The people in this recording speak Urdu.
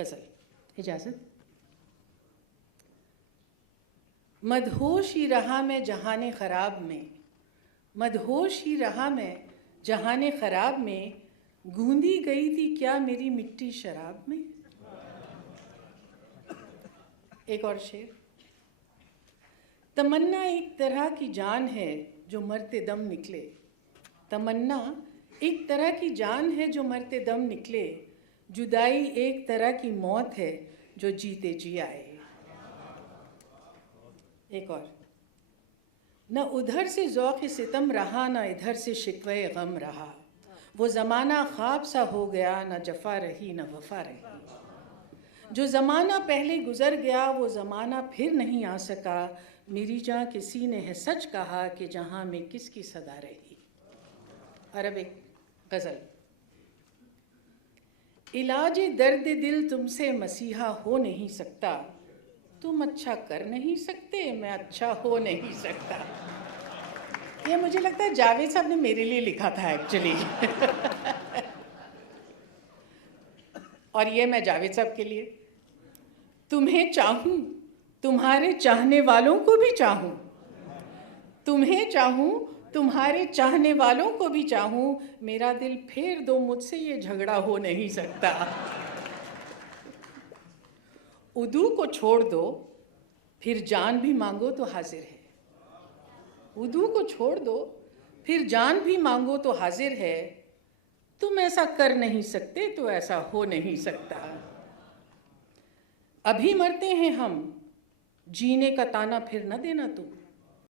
غزل اجازت. مدہوش ہی رہا میں جہان خراب میں، مدہوش ہی رہا میں جہان خراب میں، گوندی گئی تھی کیا میری مٹی شراب میں. ایک اور شعر. تمنا ایک طرح کی جان ہے جو مرتے دم نکلے، تمنا ایک طرح کی جان ہے جو مرتے دم نکلے، جدائی ایک طرح کی موت ہے جو جیتے جی آئے. ایک اور. نہ ادھر سے ذوق ستم رہا نہ ادھر سے شکوے غم رہا، وہ زمانہ خواب سا ہو گیا نہ جفا رہی نہ وفا رہی. جو زمانہ پہلے گزر گیا وہ زمانہ پھر نہیں آ سکا، میری جاں کسی نے ہے سچ کہا کہ جہاں میں کس کی صدا رہی. عرب ایک غزل. علاج درد دل تم سے مسیحا ہو نہیں سکتا، تم اچھا کر نہیں سکتے میں اچھا ہو نہیں سکتا. یہ مجھے لگتا ہے جاوید صاحب نے میرے لیے لکھا تھا ایکچولی. اور یہ میں جاوید صاحب کے لیے. تمہیں چاہوں تمہارے چاہنے والوں کو بھی چاہوں، تمہیں چاہوں تمہارے چاہنے والوں کو بھی چاہوں، میرا دل پھیر دو مجھ سے یہ جھگڑا ہو نہیں سکتا. ادو کو چھوڑ دو پھر جان بھی مانگو تو حاضر ہے، ادو کو چھوڑ دو پھر جان بھی مانگو تو حاضر ہے، تم ایسا کر نہیں سکتے تو ایسا ہو نہیں سکتا. ابھی مرتے ہیں ہم، جینے کا تانا پھر نہ دینا تم،